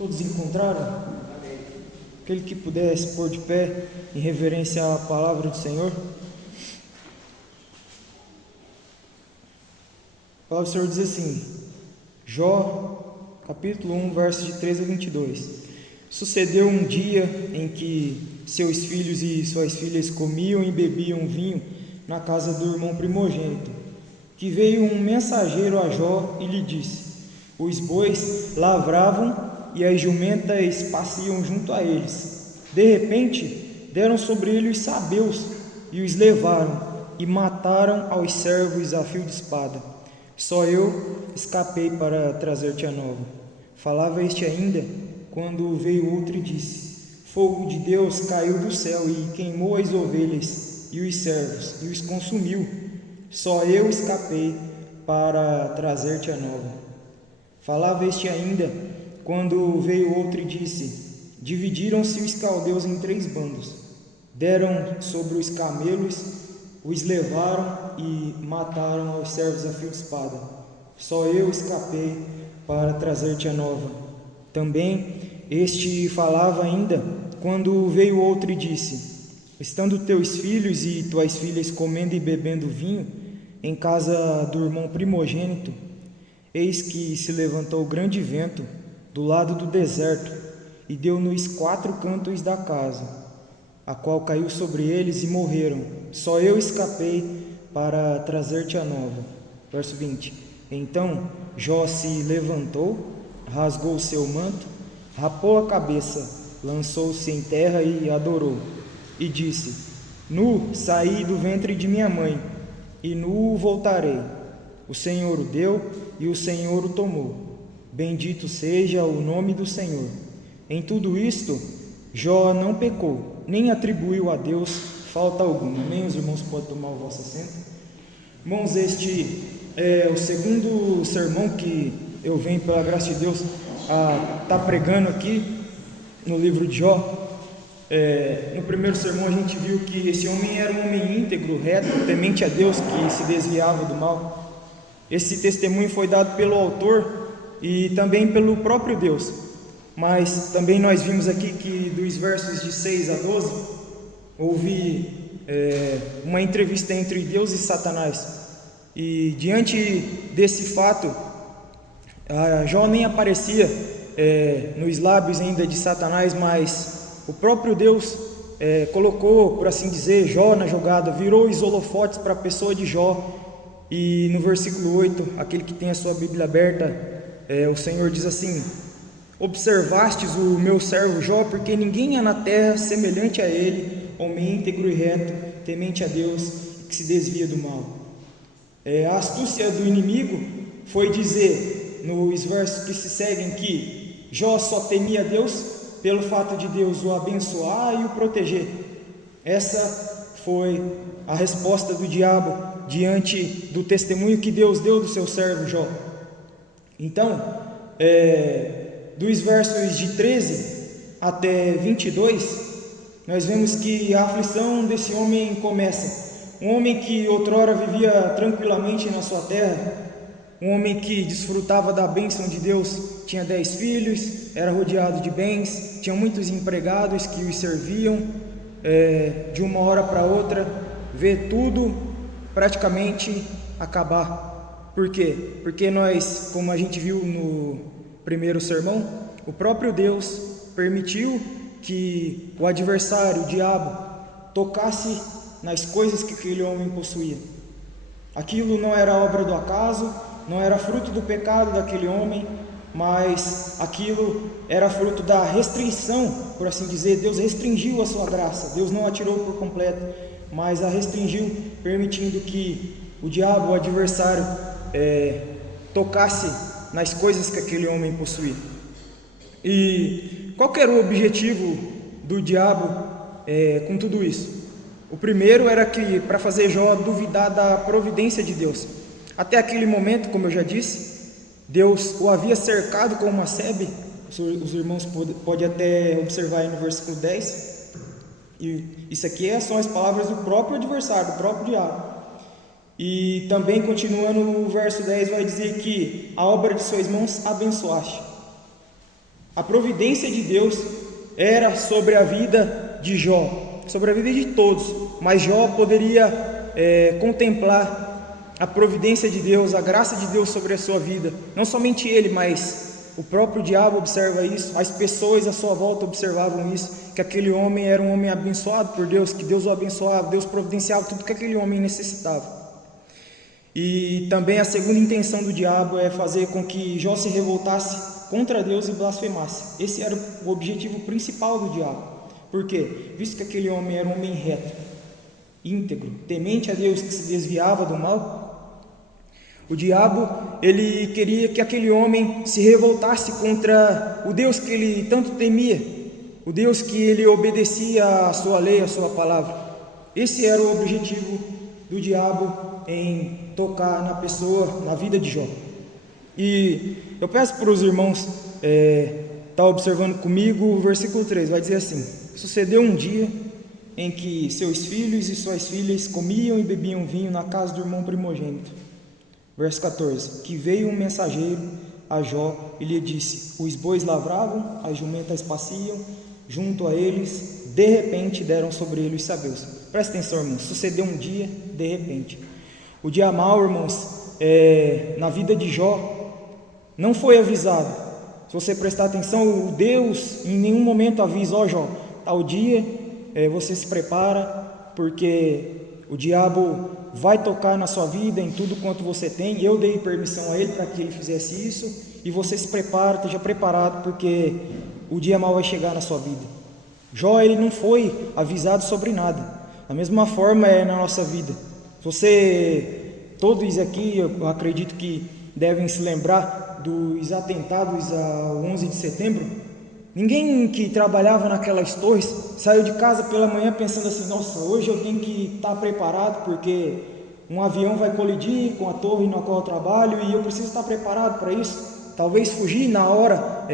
Todos encontraram? Aquele que pudesse pôr de pé em reverência à palavra do Senhor. A palavra do Senhor diz assim, Jó, capítulo 1, versos de 13 a 22. Sucedeu um dia em que seus filhos e suas filhas comiam e bebiam vinho na casa do irmão primogênito, que veio um mensageiro a Jó e lhe disse: os bois lavravam e as jumentas pasciam junto a eles. De repente, deram sobre ele os sabeus e os levaram e mataram aos servos a fio de espada. Só eu escapei para trazer-te a nova. Falava este ainda, quando veio outro e disse: fogo de Deus caiu do céu e queimou as ovelhas e os servos e os consumiu. Só eu escapei para trazer-te a nova. Falava este ainda, quando veio outro e disse: dividiram-se os caldeus em 3 bandos, deram sobre os camelos, os levaram e mataram aos servos a fio de espada. Só eu escapei para trazer-te a nova. Também este falava ainda, quando veio outro e disse: estando teus filhos e tuas filhas comendo e bebendo vinho em casa do irmão primogênito, eis que se levantou grande vento do lado do deserto e deu nos 4 cantos da casa, a qual caiu sobre eles e morreram. Só eu escapei para trazer-te a nova. Verso 20. Então Jó se levantou, rasgou o seu manto, rapou a cabeça, lançou-se em terra e adorou, e disse: nu saí do ventre de minha mãe, e nu voltarei. O Senhor o deu e o Senhor o tomou. Bendito seja o nome do Senhor. Em tudo isto, Jó não pecou, nem atribuiu a Deus falta alguma. Amém? Os irmãos podem tomar o vosso assento. Irmãos, este é o segundo sermão que eu venho, pela graça de Deus, a estar pregando aqui no livro de Jó. No primeiro sermão a gente viu que esse homem era um homem íntegro, reto, temente a Deus, que se desviava do mal. Esse testemunho foi dado pelo autor e também pelo próprio Deus. Mas também nós vimos aqui que dos versos de 6 a 12 houve uma entrevista entre Deus e Satanás. E diante desse fato, Jó nem aparecia nos lábios ainda de Satanás, mas o próprio Deus colocou, por assim dizer, Jó na jogada, virou os holofotes para a pessoa de Jó. E no versículo 8, aquele que tem a sua Bíblia aberta, o Senhor diz assim: observastes o meu servo Jó, porque ninguém há na terra semelhante a ele, homem íntegro e reto, temente a Deus e que se desvia do mal. A astúcia do inimigo foi dizer, nos versos que se seguem, que Jó só temia a Deus pelo fato de Deus o abençoar e o proteger. Essa foi a resposta do diabo diante do testemunho que Deus deu do seu servo Jó. Então, dos versos de 13 até 22, nós vemos que a aflição desse homem começa. Um homem que outrora vivia tranquilamente na sua terra, um homem que desfrutava da bênção de Deus, tinha 10 filhos, era rodeado de bens, tinha muitos empregados que os serviam, de uma hora para outra, vê tudo praticamente acabar. Por quê? Porque nós, como a gente viu no primeiro sermão, o próprio Deus permitiu que o adversário, o diabo, tocasse nas coisas que aquele homem possuía. Aquilo não era obra do acaso, não era fruto do pecado daquele homem, mas aquilo era fruto da restrição, por assim dizer. Deus restringiu a sua graça, Deus não a tirou por completo, mas a restringiu, permitindo que o diabo, o adversário, tocasse nas coisas que aquele homem possuía. E qual que era o objetivo do diabo com tudo isso? O primeiro era que, para fazer Jó duvidar da providência de Deus. Até aquele momento, como eu já disse, Deus o havia cercado com uma sebe. Os irmãos podem até observar aí no versículo 10. E isso aqui são as palavras do próprio adversário, do próprio diabo. E também, continuando no verso 10, vai dizer que a obra de suas mãos abençoaste. A providência de Deus era sobre a vida de Jó, sobre a vida de todos, mas Jó poderia contemplar a providência de Deus, a graça de Deus sobre a sua vida. Não somente ele, mas o próprio diabo observa isso, as pessoas à sua volta observavam isso, que aquele homem era um homem abençoado por Deus, que Deus o abençoava, Deus providenciava tudo que aquele homem necessitava. E também a segunda intenção do diabo é fazer com que Jó se revoltasse contra Deus e blasfemasse. Esse era o objetivo principal do diabo. Por quê? Visto que aquele homem era um homem reto, íntegro, temente a Deus, que se desviava do mal, o diabo, ele queria que aquele homem se revoltasse contra o Deus que ele tanto temia, o Deus que ele obedecia à sua lei, à sua palavra. Esse era o objetivo do diabo em tocar na pessoa, na vida de Jó. E eu peço para os irmãos estar observando comigo o versículo 3, vai dizer assim: sucedeu um dia em que seus filhos e suas filhas comiam e bebiam vinho na casa do irmão primogênito. Verso 14, que veio um mensageiro a Jó e lhe disse: os bois lavravam, as jumentas paciam junto a eles, de repente deram sobre ele os sabeus. Presta atenção, irmãos, sucedeu um dia, de repente. O dia mau, irmãos, na vida de Jó, não foi avisado. Se você prestar atenção, o Deus em nenhum momento avisa: ó Jó, tal dia você se prepara, porque o diabo vai tocar na sua vida, em tudo quanto você tem. Eu dei permissão a ele para que ele fizesse isso, e você se prepara, esteja preparado, porque o dia mau vai chegar na sua vida. Jó, ele não foi avisado sobre nada. Da mesma forma é na nossa vida. Todos aqui, eu acredito que devem se lembrar dos atentados ao 11 de setembro. Ninguém que trabalhava naquelas torres saiu de casa pela manhã pensando assim: nossa, hoje eu tenho que estar preparado, porque um avião vai colidir com a torre na qual eu trabalho e eu preciso estar preparado para isso. Talvez fugir na hora,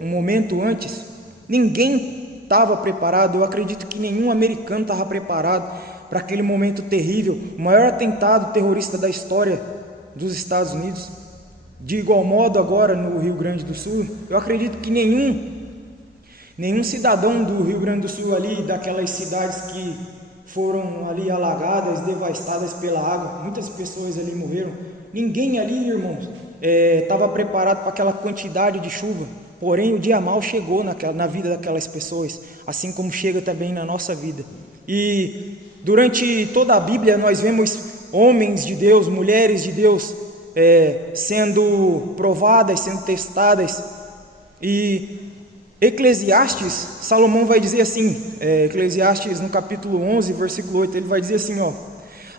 um momento antes. Ninguém estava preparado. Eu acredito que nenhum americano estava preparado para aquele momento terrível, o maior atentado terrorista da história dos Estados Unidos. De igual modo, agora no Rio Grande do Sul, eu acredito que nenhum cidadão do Rio Grande do Sul ali, daquelas cidades que foram ali alagadas, devastadas pela água, muitas pessoas ali morreram, ninguém ali, irmãos, estava preparado para aquela quantidade de chuva. Porém, o dia mau chegou na vida daquelas pessoas, assim como chega também na nossa vida. E durante toda a Bíblia nós vemos homens de Deus, mulheres de Deus, sendo provadas, sendo testadas. E Eclesiastes, Salomão vai dizer assim, Eclesiastes no capítulo 11, versículo 8, ele vai dizer assim,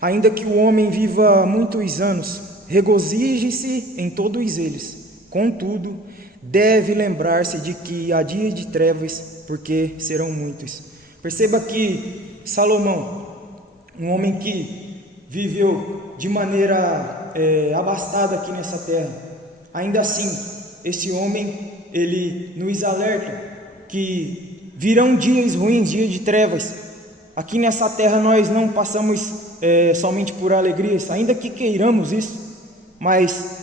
ainda que o homem viva muitos anos, regozije-se em todos eles, contudo, deve lembrar-se de que há dias de trevas, porque serão muitos. Perceba que Salomão, um homem que viveu de maneira abastada aqui nessa terra, ainda assim, esse homem, ele nos alerta que virão dias ruins, dias de trevas. Aqui nessa terra nós não passamos somente por alegrias, ainda que queiramos isso, mas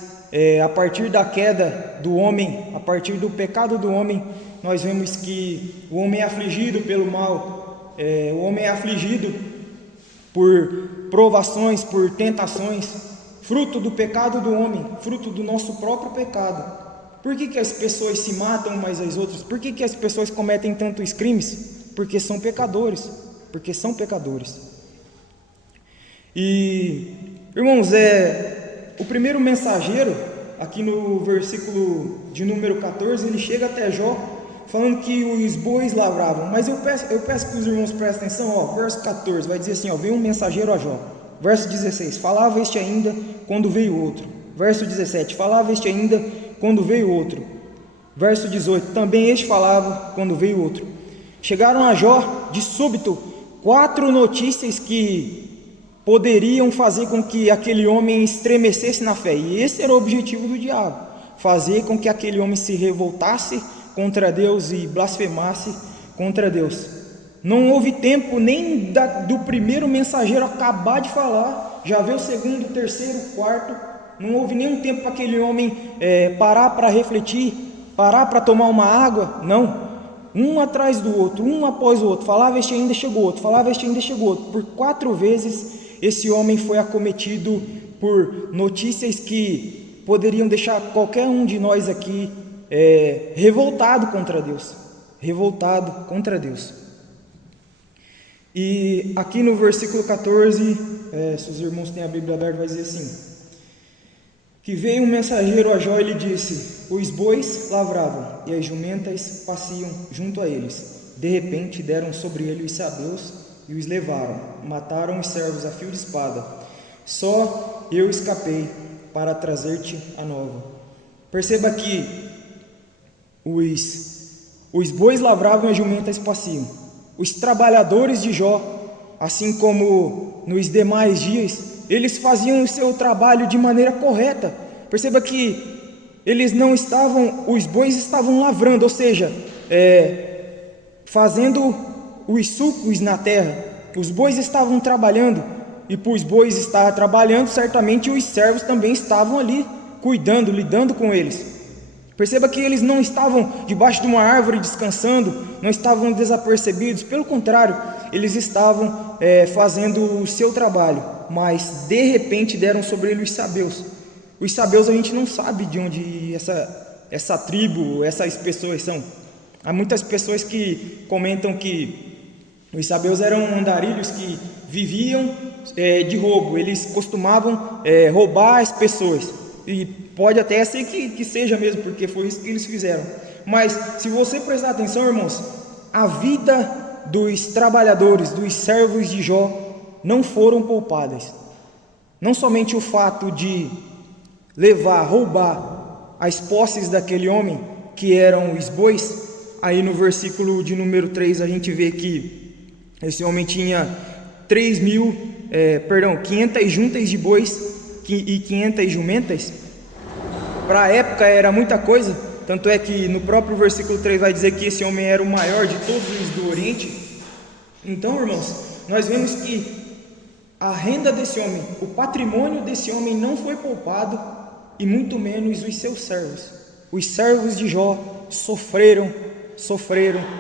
a partir da queda do homem, a partir do pecado do homem, nós vemos que o homem é afligido pelo mal, o homem é afligido por provações, por tentações, fruto do pecado do homem, fruto do nosso próprio pecado. Por que as pessoas se matam umas às outras? Por que as pessoas cometem tantos crimes? Porque são pecadores, E, irmãos, o primeiro mensageiro, aqui no versículo de número 14, ele chega até Jó, falando que os bois lavravam. Mas eu peço que os irmãos prestem atenção, verso 14, vai dizer assim, veio um mensageiro a Jó. Verso 16, falava este ainda quando veio outro. Verso 17, falava este ainda quando veio outro. Verso 18, também este falava quando veio outro. Chegaram a Jó, de súbito, 4 notícias que poderiam fazer com que aquele homem estremecesse na fé. E esse era o objetivo do diabo, fazer com que aquele homem se revoltasse contra Deus e blasfemasse contra Deus. Não houve tempo nem do primeiro mensageiro acabar de falar, já veio o segundo, terceiro, quarto. Não houve nenhum tempo para aquele homem parar para refletir parar para tomar uma água. Não, um atrás do outro, um após o outro, falava este ainda chegou outro, falava este ainda chegou outro. Por 4 vezes esse homem foi acometido por notícias que poderiam deixar qualquer um de nós aqui revoltado contra Deus, E aqui no versículo 14, se os irmãos têm a Bíblia aberta, vai dizer assim: que veio um mensageiro a Jó e lhe disse: os bois lavravam e as jumentas pasciam junto a eles. De repente deram sobre ele os sabeus e os levaram, mataram os servos a fio de espada. Só eu escapei para trazer-te a nova. Perceba que os bois lavravam e as jumentas pasciam. Os trabalhadores de Jó, assim como nos demais dias, eles faziam o seu trabalho de maneira correta. Perceba que os bois estavam lavrando, ou seja, fazendo os sulcos na terra. Os bois estavam trabalhando, e por os bois estar trabalhando, certamente os servos também estavam ali, cuidando, lidando com eles. Perceba que eles não estavam debaixo de uma árvore descansando, não estavam desapercebidos, pelo contrário, eles estavam fazendo o seu trabalho, mas de repente deram sobre ele os sabeus. Os sabeus a gente não sabe de onde essa tribo, essas pessoas são. Há muitas pessoas que comentam que os sabeus eram andarilhos que viviam de roubo, eles costumavam roubar as pessoas. E pode até ser que seja mesmo, porque foi isso que eles fizeram. Mas se você prestar atenção, irmãos, a vida dos trabalhadores, dos servos de Jó, não foram poupadas. Não somente o fato de roubar as posses daquele homem, que eram os bois. Aí no versículo de número 3 a gente vê que esse homem tinha 500 juntas de bois e 500 jumentas. Para a época era muita coisa, tanto é que no próprio versículo 3 vai dizer que esse homem era o maior de todos os do Oriente. Então, irmãos, nós vemos que a renda desse homem, o patrimônio desse homem não foi poupado, e muito menos os seus servos. Os servos de Jó sofreram,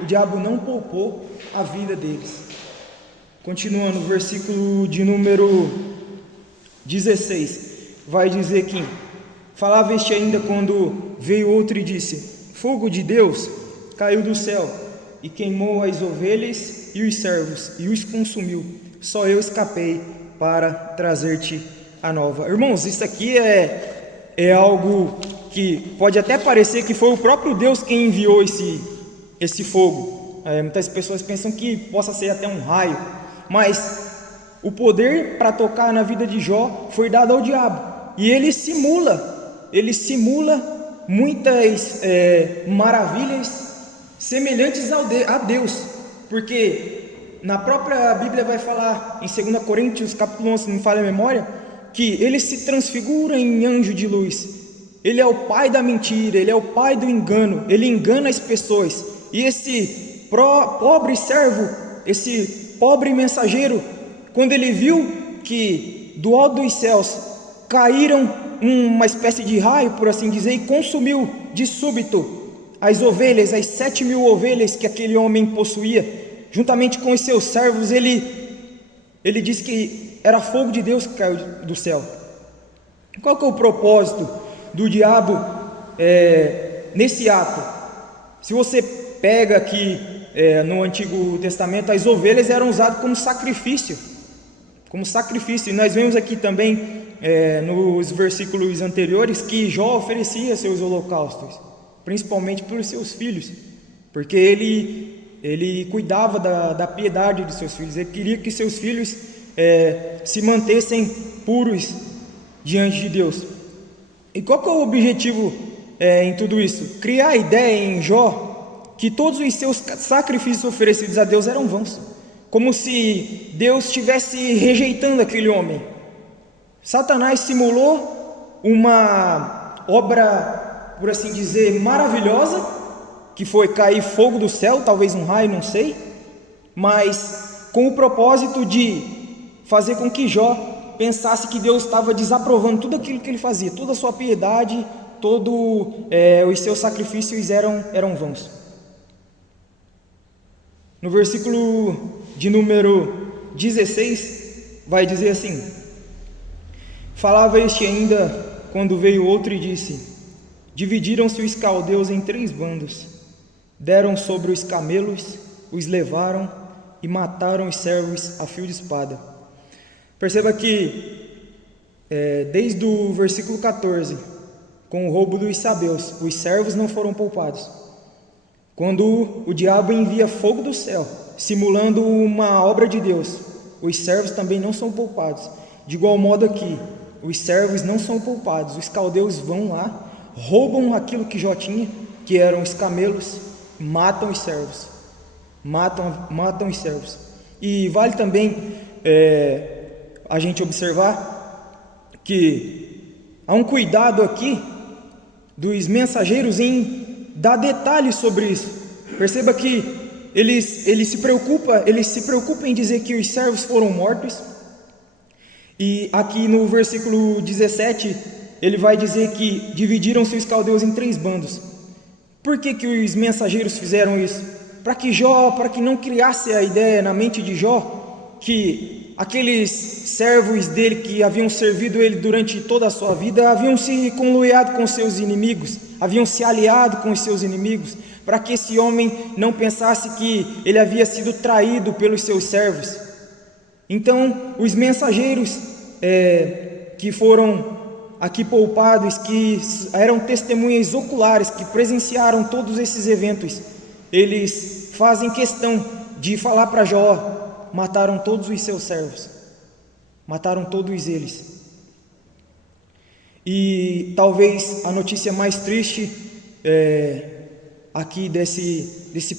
o diabo não poupou a vida deles. Continuando, versículo de número 16, vai dizer que falava este ainda quando veio outro e disse: fogo de Deus caiu do céu e queimou as ovelhas e os servos e os consumiu. Só eu escapei para trazer-te a nova. Irmãos, isso aqui é algo que pode até parecer que foi o próprio Deus quem enviou esse fogo. Muitas pessoas pensam que possa ser até um raio, mas o poder para tocar na vida de Jó foi dado ao diabo, e ele simula muitas maravilhas semelhantes a Deus, porque na própria Bíblia vai falar em 2 Coríntios capítulo 11, se não me falha a memória, que ele se transfigura em anjo de luz. Ele é o pai da mentira, ele é o pai do engano, ele engana as pessoas. E esse pobre servo, esse pobre mensageiro, quando ele viu que do alto dos céus caíram uma espécie de raio, por assim dizer, e consumiu de súbito as ovelhas, as 7.000 ovelhas que aquele homem possuía, juntamente com os seus servos, ele disse que era fogo de Deus que caiu do céu. Qual que é o propósito do diabo nesse ato? Se você pega aqui no Antigo Testamento, as ovelhas eram usadas como sacrifício, e nós vemos aqui também nos versículos anteriores que Jó oferecia seus holocaustos, principalmente pelos seus filhos, porque ele cuidava da piedade de seus filhos, ele queria que seus filhos se mantessem puros diante de Deus. E qual que é o objetivo em tudo isso? Criar a ideia em Jó que todos os seus sacrifícios oferecidos a Deus eram vãos, como se Deus estivesse rejeitando aquele homem. Satanás simulou uma obra, por assim dizer, maravilhosa, que foi cair fogo do céu, talvez um raio, não sei, mas com o propósito de fazer com que Jó pensasse que Deus estava desaprovando tudo aquilo que ele fazia, toda a sua piedade, os seus sacrifícios eram vãos. No versículo de número 16, vai dizer assim: falava este ainda, quando veio outro e disse: dividiram-se os caldeus em 3 bandos, deram sobre os camelos, os levaram e mataram os servos a fio de espada. Perceba que desde o versículo 14, com o roubo dos sabeus, os servos não foram poupados. Quando o diabo envia fogo do céu, simulando uma obra de Deus, os servos também não são poupados. De igual modo aqui, os servos não são poupados. Os caldeus vão lá, roubam aquilo que Jó tinha, que eram os camelos, matam os servos. Matam os servos. E vale também a gente observar que há um cuidado aqui dos mensageiros em dar detalhes sobre isso. Perceba que eles se preocupam em dizer que os servos foram mortos. E aqui no versículo 17, ele vai dizer que dividiram-se os caldeus em 3 bandos. Por que os mensageiros fizeram isso? Para que não criasse a ideia na mente de Jó que aqueles servos dele que haviam servido ele durante toda a sua vida haviam se conluiado com seus inimigos, haviam se aliado com os seus inimigos, para que esse homem não pensasse que ele havia sido traído pelos seus servos. Então, os mensageiros que foram aqui poupados, que eram testemunhas oculares, que presenciaram todos esses eventos, eles fazem questão de falar para Jó: mataram todos os seus servos, mataram todos eles. E talvez a notícia mais triste aqui dessa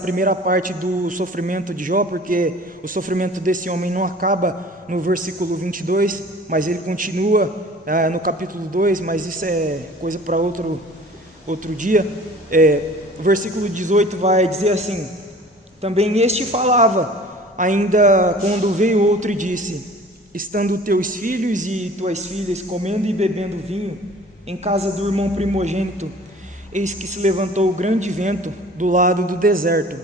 primeira parte do sofrimento de Jó, porque o sofrimento desse homem não acaba no versículo 22, mas ele continua no capítulo 2, mas isso é coisa para outro dia. O versículo 18 vai dizer assim: também este falava, ainda quando veio outro e disse: estando teus filhos e tuas filhas comendo e bebendo vinho em casa do irmão primogênito, eis que se levantou o grande vento do lado do deserto,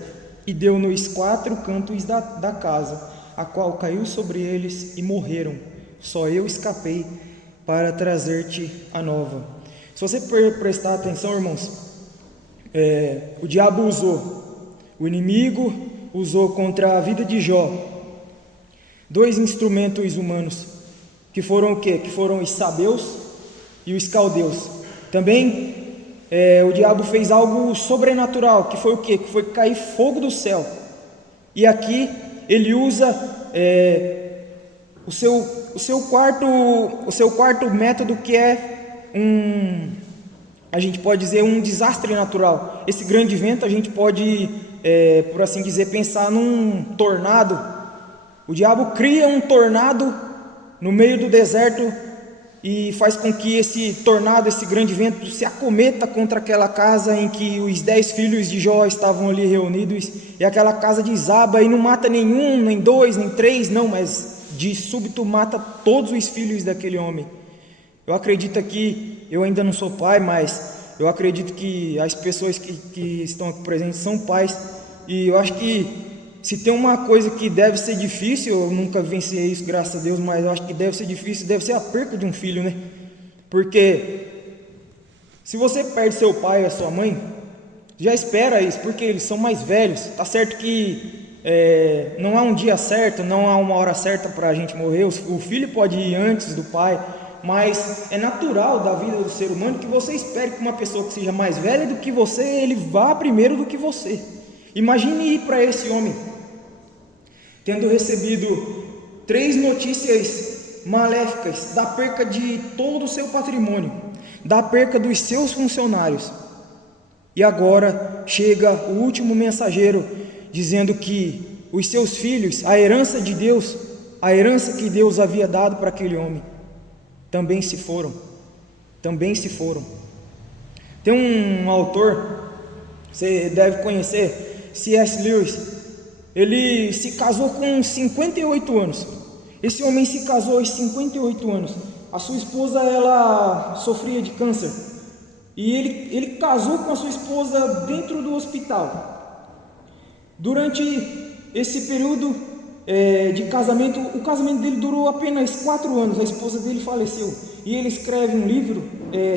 e deu nos 4 cantos da casa, a qual caiu sobre eles e morreram. Só eu escapei para trazer-te a nova. Se você prestar atenção, irmãos, o diabo o inimigo usou contra a vida de Jó 2 instrumentos humanos, que foram o quê? Que foram os sabeus e os caldeus. Também o diabo fez algo sobrenatural, que foi o quê? Que foi cair fogo do céu. E aqui ele usa o seu quarto método, que é a gente pode dizer um desastre natural. Esse grande vento a gente pode, por assim dizer, pensar num tornado. O diabo cria um tornado no meio do deserto e faz com que esse tornado, esse grande vento, se acometa contra aquela casa em que os 10 filhos de Jó estavam ali reunidos, e aquela casa desaba e não mata nenhum, nem 2, nem 3, não, mas de súbito mata todos os filhos daquele homem. Eu acredito que, eu ainda não sou pai, mas eu acredito que as pessoas que estão aqui presentes são pais, e eu acho que se tem uma coisa que deve ser difícil, eu nunca venci isso, graças a Deus, mas eu acho que deve ser difícil, deve ser a perca de um filho, né? Porque se você perde seu pai ou a sua mãe, já espera isso, porque eles são mais velhos. Tá certo que não há um dia certo, não há uma hora certa para a gente morrer. O filho pode ir antes do pai, mas é natural da vida do ser humano que você espere que uma pessoa que seja mais velha do que você, ele vá primeiro do que você. Imagine ir para esse homem, tendo recebido 3 notícias maléficas da perca de todo o seu patrimônio, da perca dos seus funcionários, e agora chega o último mensageiro dizendo que os seus filhos, a herança de Deus, a herança que Deus havia dado para aquele homem, também se foram. Tem um autor, você deve conhecer, C.S. Lewis. Ele se casou com 58 anos. Esse homem se casou aos 58 anos. A sua esposa, ela sofria de câncer. e ele casou com a sua esposa dentro do hospital. Durante esse período de casamento, o casamento dele durou apenas 4 anos, a esposa dele faleceu, e ele escreve um livro,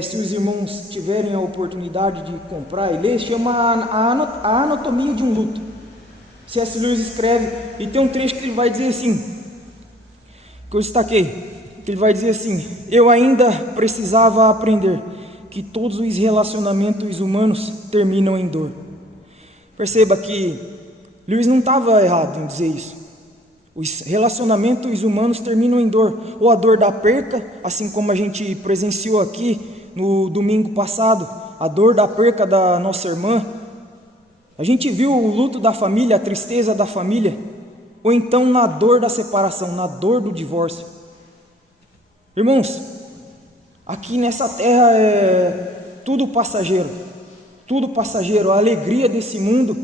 se os irmãos tiverem a oportunidade de comprar e ler, chama A Anatomia de um Luto. C.S. Lewis escreve, e tem um trecho que ele vai dizer assim, que eu destaquei, que ele vai dizer assim: eu ainda precisava aprender que todos os relacionamentos humanos terminam em dor. Perceba que Lewis não estava errado em dizer isso. Os relacionamentos humanos terminam em dor, ou a dor da perca, assim como a gente presenciou aqui no domingo passado, a dor da perca da nossa irmã. A gente viu o luto da família, a tristeza da família, ou então na dor da separação, na dor do divórcio. Irmãos, aqui nessa terra é tudo passageiro, a alegria desse mundo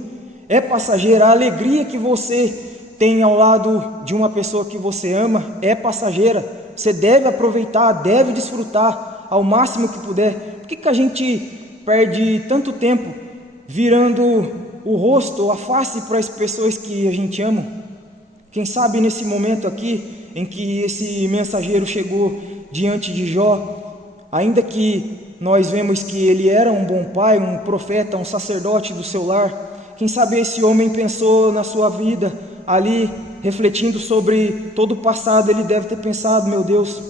é passageira, a alegria que você tem ao lado de uma pessoa que você ama é passageira. Você deve aproveitar, deve desfrutar ao máximo que puder. Por que a gente perde tanto tempo virando o rosto, a face para as pessoas que a gente ama? Quem sabe nesse momento aqui em que esse mensageiro chegou diante de Jó, ainda que nós vemos que ele era um bom pai, um profeta, um sacerdote do seu lar, quem sabe esse homem pensou na sua vida ali, refletindo sobre todo o passado, ele deve ter pensado: meu Deus,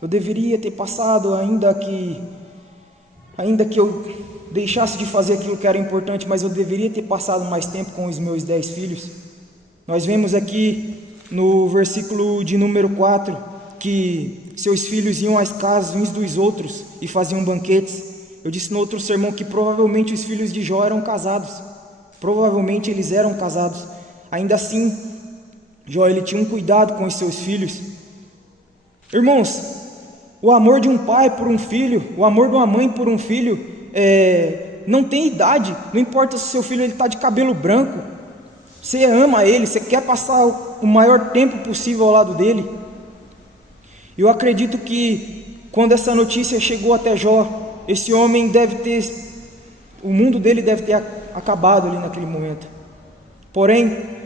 eu deveria ter passado, ainda que eu deixasse de fazer aquilo que era importante, mas eu deveria ter passado mais tempo com os meus 10 filhos. Nós vemos aqui no versículo de número 4, que seus filhos iam às casas uns dos outros e faziam banquetes. Eu disse no outro sermão que provavelmente os filhos de Jó eram casados, provavelmente eles eram casados. Ainda assim, Jó ele tinha um cuidado com os seus filhos. Irmãos, o amor de um pai por um filho, o amor de uma mãe por um filho, não tem idade. Não importa se o seu filho está de cabelo branco, você ama ele, você quer passar o maior tempo possível ao lado dele. Eu acredito que quando essa notícia chegou até Jó, esse homem o mundo dele deve ter acabado ali naquele momento. Porém,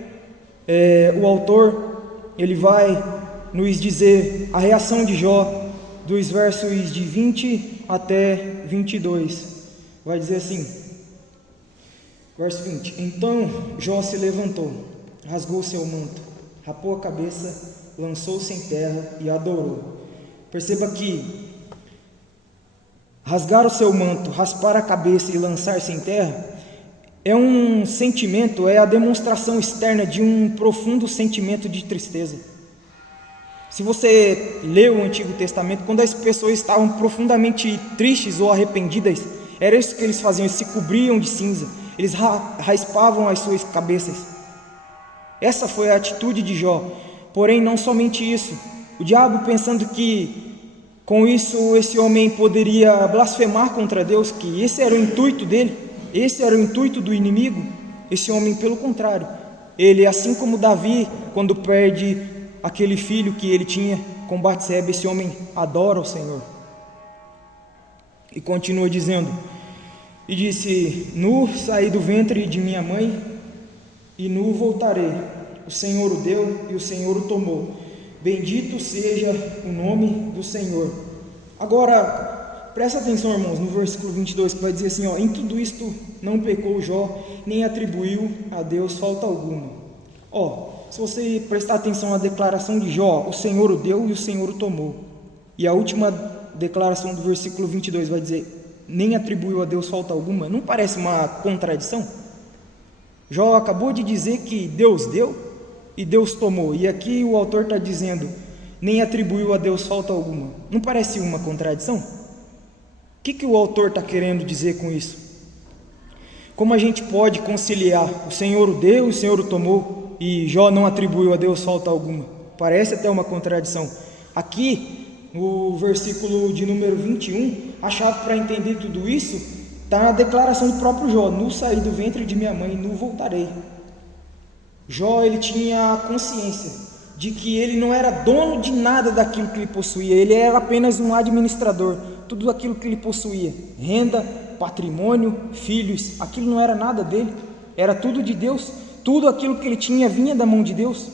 o autor ele vai nos dizer a reação de Jó dos versos de 20 até 22. Vai dizer assim, verso 20: então Jó se levantou, rasgou seu manto, rapou a cabeça, lançou-se em terra e adorou. Perceba que rasgar o seu manto, raspar a cabeça e lançar-se em terra é um sentimento, é a demonstração externa de um profundo sentimento de tristeza. Se você lê o Antigo Testamento, quando as pessoas estavam profundamente tristes ou arrependidas, era isso que eles faziam: eles se cobriam de cinza, eles raspavam as suas cabeças. Essa foi a atitude de Jó. Porém, não somente isso, o diabo, pensando que com isso esse homem poderia blasfemar contra Deus, que esse era o intuito dele, esse era o intuito do inimigo, esse homem, pelo contrário, ele, assim como Davi, quando perde aquele filho que ele tinha com Batseba, esse homem adora o Senhor. E continua dizendo: e disse: nu saí do ventre de minha mãe, e nu voltarei. O Senhor o deu e o Senhor o tomou. Bendito seja o nome do Senhor. Agora, presta atenção, irmãos, no versículo 22, que vai dizer assim: em tudo isto não pecou Jó, nem atribuiu a Deus falta alguma. Se você prestar atenção na declaração de Jó, o Senhor o deu e o Senhor o tomou. E a última declaração do versículo 22 vai dizer: nem atribuiu a Deus falta alguma. Não parece uma contradição? Jó acabou de dizer que Deus deu e Deus tomou, e aqui o autor está dizendo: nem atribuiu a Deus falta alguma. Não parece uma contradição? O que o autor está querendo dizer com isso? Como a gente pode conciliar o Senhor o deu, o Senhor o tomou, e Jó não atribuiu a Deus falta alguma? Parece até uma contradição. Aqui, no versículo de número 21, a chave para entender tudo isso está na declaração do próprio Jó: nu saí do ventre de minha mãe, nu voltarei. Jó, ele tinha a consciência de que ele não era dono de nada daquilo que ele possuía, ele era apenas um administrador. tudo aquilo que ele possuía, renda, patrimônio, filhos, aquilo não era nada dele, era tudo de Deus. Tudo aquilo que ele tinha vinha da mão de Deus.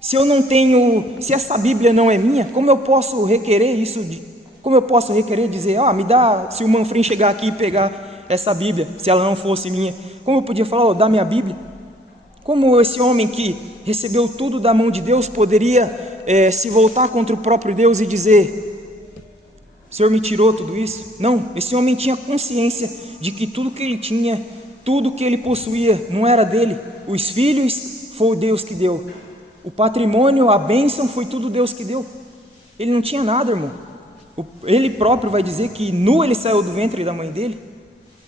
Se eu não tenho, se essa Bíblia não é minha, como eu posso requerer isso? Como eu posso requerer dizer, me dá, se o Manfrim chegar aqui e pegar essa Bíblia, se ela não fosse minha, como eu podia falar, dá minha Bíblia? Como esse homem que recebeu tudo da mão de Deus poderia se voltar contra o próprio Deus e dizer, o Senhor me tirou tudo isso? Não, esse homem tinha consciência de que tudo que ele tinha, tudo que ele possuía não era dele. Os filhos foi o Deus que deu, o patrimônio, a bênção foi tudo Deus que deu. Ele não tinha nada, irmão. Ele próprio vai dizer que nu ele saiu do ventre da mãe dele.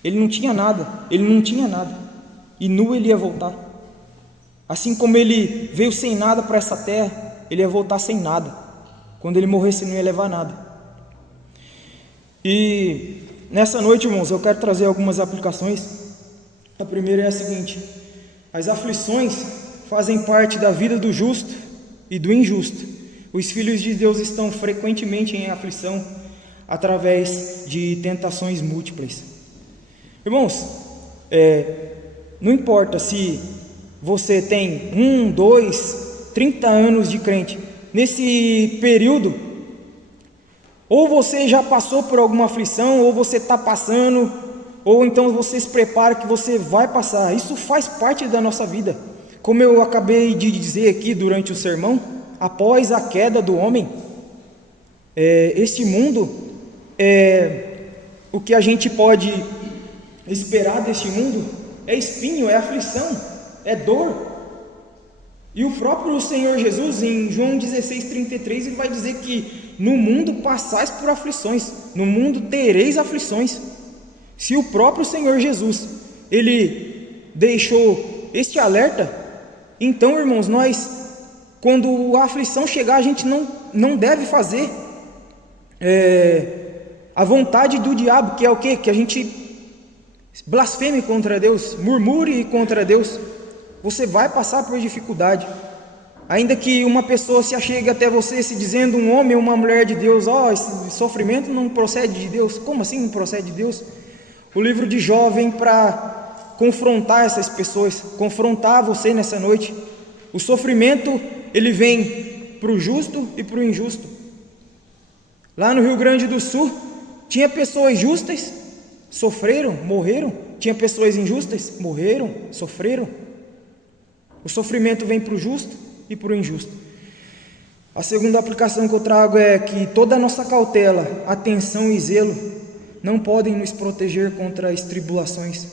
Ele não tinha nada, e nu ele ia voltar. Assim como ele veio sem nada para essa terra, ele ia voltar sem nada. Quando ele morresse, ele não ia levar nada. E nessa noite, irmãos, eu quero trazer algumas aplicações. A primeira é a seguinte: as aflições fazem parte da vida do justo e do injusto. Os filhos de Deus estão frequentemente em aflição através de tentações múltiplas. Irmãos, não importa se você tem 1, 2, 30 anos de crente, nesse período, ou você já passou por alguma aflição, ou você está passando, ou então você se prepara que você vai passar. Isso faz parte da nossa vida. Como eu acabei de dizer aqui durante o sermão, após a queda do homem, este mundo, o que a gente pode esperar deste mundo é espinho, é aflição, é dor. E o próprio Senhor Jesus, em João 16:33, ele vai dizer que no mundo passais por aflições, no mundo tereis aflições. Se o próprio Senhor Jesus, ele deixou este alerta, então, irmãos, nós, quando a aflição chegar, a gente não deve fazer a vontade do diabo, que é o quê? Que a gente blasfeme contra Deus, murmure contra Deus. Você vai passar por dificuldade, ainda que uma pessoa se achegue até você se dizendo um homem ou uma mulher de Deus, esse sofrimento não procede de Deus. Como assim não procede de Deus? O livro de Jó vem para confrontar essas pessoas, confrontar você nessa noite. O sofrimento, ele vem para o justo e para o injusto. Lá no Rio Grande do Sul, tinha pessoas justas, sofreram, morreram. Tinha pessoas injustas, morreram, sofreram. O sofrimento vem para o justo e para o injusto. A segunda aplicação que eu trago é que toda a nossa cautela, atenção e zelo não podem nos proteger contra as tribulações.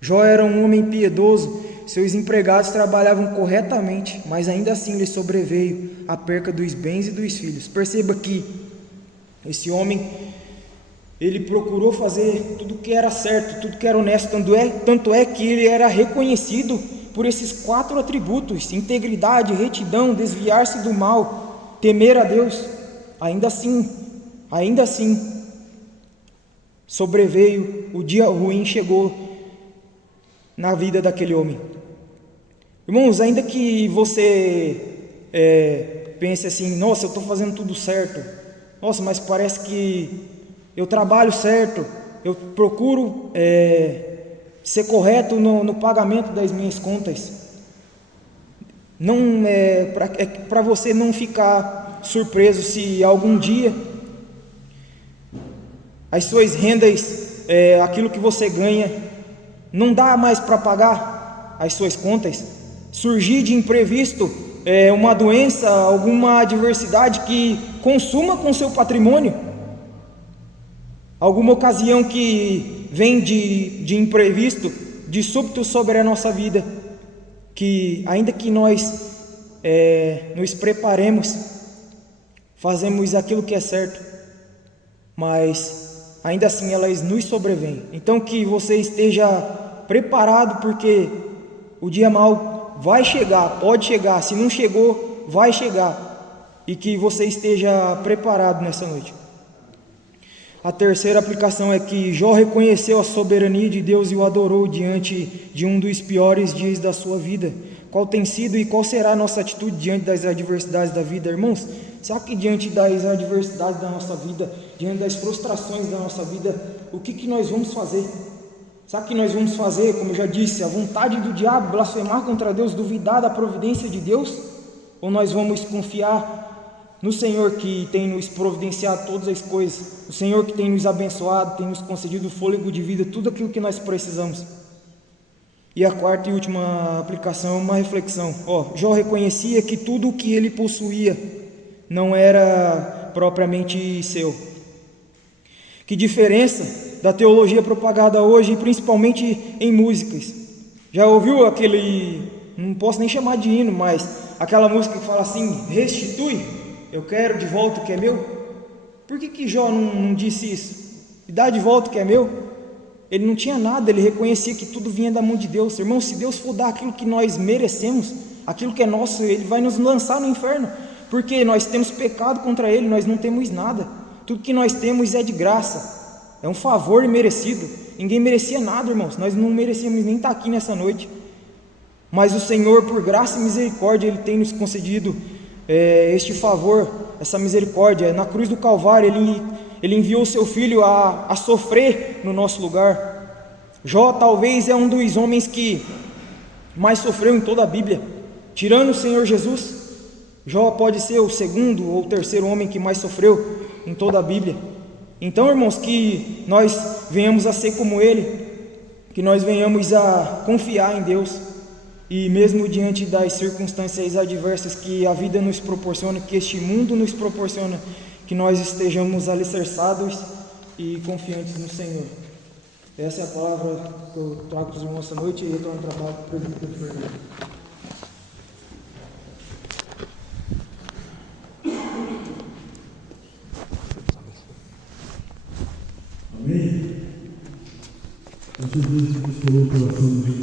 Jó era um homem piedoso, seus empregados trabalhavam corretamente, mas ainda assim lhe sobreveio a perca dos bens e dos filhos. Perceba que esse homem, ele procurou fazer tudo que era certo, tudo que era honesto, tanto é que ele era reconhecido por esses 4 atributos: integridade, retidão, desviar-se do mal, temer a Deus. Ainda assim, sobreveio o dia ruim, chegou na vida daquele homem. Irmãos, ainda que você pense assim, nossa, eu estou fazendo tudo certo, nossa, mas parece que eu trabalho certo, eu procuro ser correto no pagamento das minhas contas. Não para você não ficar surpreso se algum dia as suas rendas, aquilo que você ganha, não dá mais para pagar as suas contas. Surgir de imprevisto uma doença, alguma adversidade que consuma com seu patrimônio, alguma ocasião que vem de imprevisto, de súbito sobre a nossa vida, que ainda que nós nos preparemos, fazemos aquilo que é certo, mas ainda assim elas nos sobrevêm. Então que você esteja preparado, porque o dia mau vai chegar, pode chegar, se não chegou, vai chegar, e que você esteja preparado nessa noite. A terceira aplicação é que Jó reconheceu a soberania de Deus e o adorou diante de um dos piores dias da sua vida. Qual tem sido e qual será a nossa atitude diante das adversidades da vida, irmãos? Será que diante das adversidades da nossa vida, diante das frustrações da nossa vida, o que nós vamos fazer? Será que nós vamos fazer, como eu já disse, a vontade do diabo, blasfemar contra Deus, duvidar da providência de Deus? Ou nós vamos confiar no Senhor que tem nos providenciado todas as coisas, o Senhor que tem nos abençoado, tem nos concedido fôlego de vida, tudo aquilo que nós precisamos? E a quarta e última aplicação é uma reflexão. Jó reconhecia que tudo o que ele possuía não era propriamente seu. Que diferença da teologia propagada hoje, principalmente em músicas. Já ouviu aquele, não posso nem chamar de hino, mas aquela música que fala assim: restitui, eu quero de volta o que é meu? Por que Jó não disse isso? Me dá de volta o que é meu? Ele não tinha nada, ele reconhecia que tudo vinha da mão de Deus. Irmão, se Deus for dar aquilo que nós merecemos, aquilo que é nosso, Ele vai nos lançar no inferno, porque nós temos pecado contra Ele, nós não temos nada. Tudo que nós temos é de graça, é um favor imerecido. Ninguém merecia nada, irmãos, nós não merecíamos nem estar aqui nessa noite, mas o Senhor, por graça e misericórdia, Ele tem nos concedido este favor, essa misericórdia. Na cruz do Calvário, Ele enviou o seu Filho a sofrer no nosso lugar. Jó talvez é um dos homens que mais sofreu em toda a Bíblia. Tirando o Senhor Jesus, Jó pode ser o segundo ou terceiro homem que mais sofreu em toda a Bíblia. Então, irmãos, que nós venhamos a ser como ele, que nós venhamos a confiar em Deus, e mesmo diante das circunstâncias adversas que a vida nos proporciona, que este mundo nos proporciona, que nós estejamos alicerçados e confiantes no Senhor. Essa é a palavra que eu trago para os irmãos essa noite, e retorno ao trabalho para o presbítero Fernando. Amém? Jesus falou o coração de